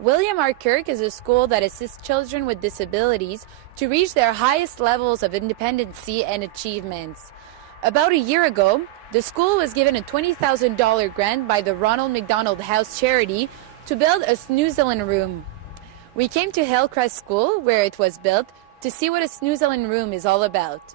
William R. Kirk is a school that assists children with disabilities to reach their highest levels of independency and achievements. About a year ago, the school was given a $20,000 grant by the Ronald McDonald House charity to build a Snoezelen Room. We came to Hillcrest School, where it was built, to see what a Snoezelen Room is all about.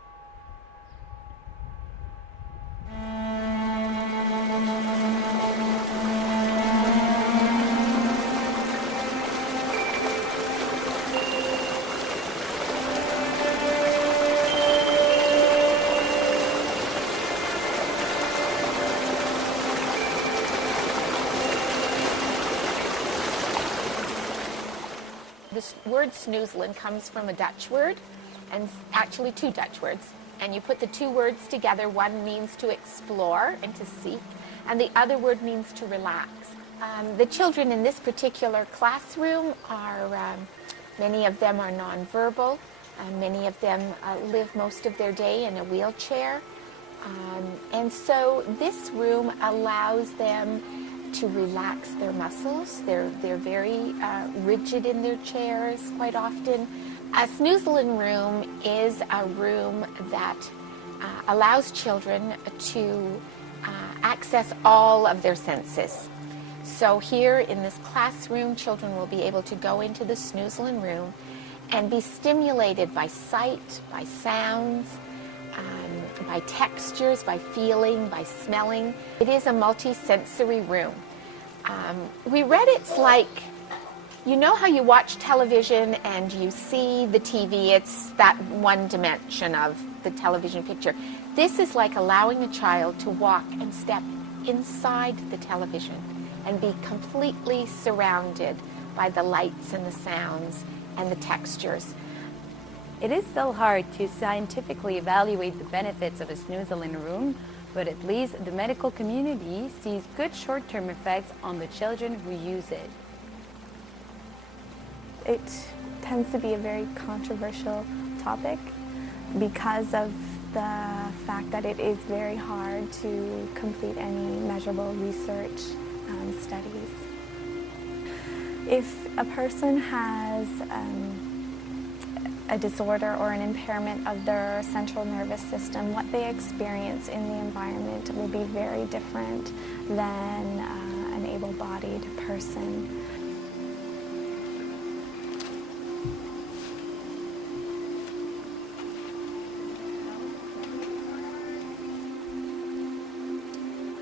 The word Snoezelen comes from a Dutch word, and actually two Dutch words. And you put the two words together. One means to explore and to seek, and the other word means to relax. The children in this particular classroom are, many of them are nonverbal. Many of them live most of their day in a wheelchair. And so this room allows them to relax their muscles. They're very rigid in their chairs quite often. A Snoezelen Room is a room that allows children to access all of their senses. So here in this classroom, children will be able to go into the Snoezelen Room and be stimulated by sight, by sounds, by textures, by feeling, by smelling. It is a multi-sensory room. We read it's like, you know how you watch television and you see the TV, it's that one dimension of the television picture. This is like allowing a child to walk and step inside the television and be completely surrounded by the lights and the sounds and the textures. It is still hard to scientifically evaluate the benefits of a Snoezelen Room, but at least the medical community sees good short-term effects on the children who use it. It tends to be a very controversial topic because of the fact that it is very hard to complete any measurable research studies. If a person has a disorder or an impairment of their central nervous system, what they experience in the environment will be very different than an able-bodied person.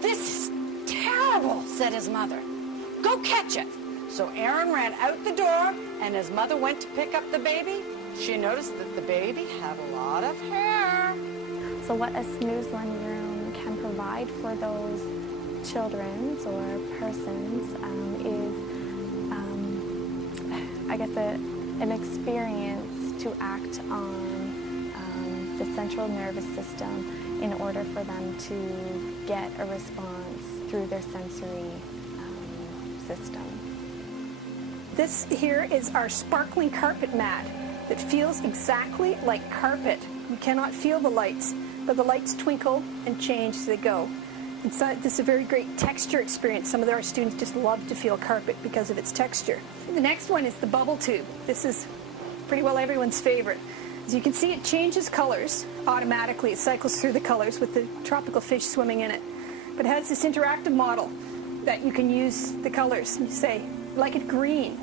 "This is terrible," said his mother. "Go catch it." So Aaron ran out the door, and his mother went to pick up the baby. She noticed that the baby had a lot of hair. So what a Snoezelen Room can provide for those children or persons is, I guess, an experience to act on the central nervous system in order for them to get a response through their sensory system. This here is our sparkling carpet mat that feels exactly like carpet. You cannot feel the lights, but the lights twinkle and change as they go. And so this is a very great texture experience. Some of our students just love to feel carpet because of its texture. The next one is the bubble tube. This is pretty well everyone's favorite. As you can see, it changes colors automatically. It cycles through the colors with the tropical fish swimming in it. But it has this interactive model that you can use the colors. You say, like it green,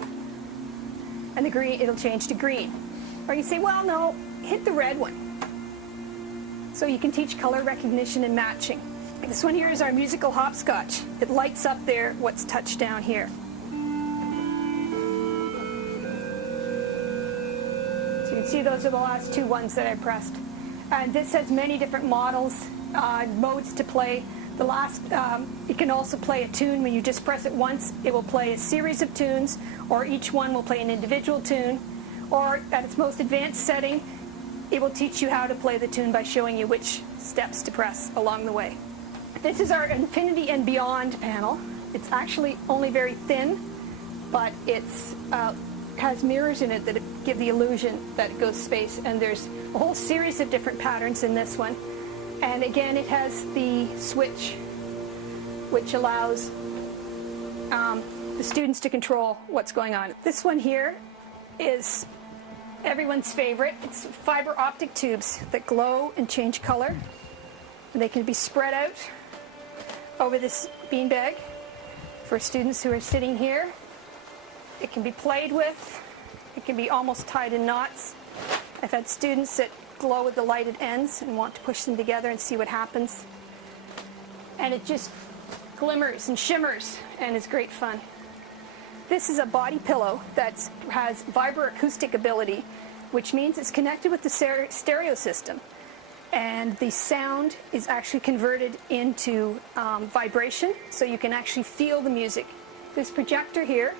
and the green, it'll change to green. Or you say, well, no, hit the red one. So you can teach color recognition and matching. This one here is our musical hopscotch. It lights up there what's touched down here. So you can see those are the last two ones that I pressed. And this has many different models, modes to play. The last, it can also play a tune. When you just press it once, it will play a series of tunes, or each one will play an individual tune. Or at its most advanced setting, it will teach you how to play the tune by showing you which steps to press along the way. This is our Infinity and Beyond panel. It's actually only very thin, but it's has mirrors in it that give the illusion that it goes space. And there's a whole series of different patterns in this one. And again, it has the switch, which allows the students to control what's going on. This one here is everyone's favorite. It's fiber optic tubes that glow and change color. And they can be spread out over this beanbag for students who are sitting here. It can be played with. It can be almost tied in knots. I've had students that glow with the lighted ends and want to push them together and see what happens. And it just glimmers and shimmers and is great fun. This is a body pillow that has vibroacoustic ability, which means it's connected with the stereo system. And the sound is actually converted into vibration, so you can actually feel the music. This projector here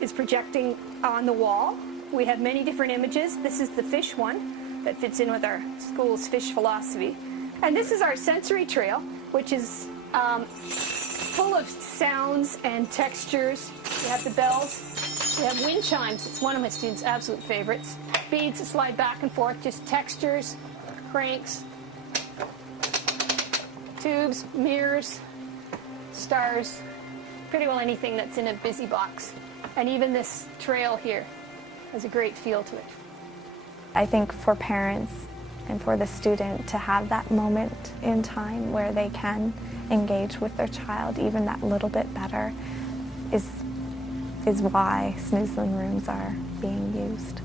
is projecting on the wall. We have many different images. This is the fish one that fits in with our school's fish philosophy. And this is our sensory trail, which is full of sounds and textures. We have the bells. We have wind chimes. It's one of my students' absolute favorites. Beads that slide back and forth, just textures, cranks, tubes, mirrors, stars, pretty well anything that's in a busy box. And even this trail here has a great feel to it. I think for parents and for the student to have that moment in time where they can engage with their child even that little bit better is why Snoezelen Rooms are being used.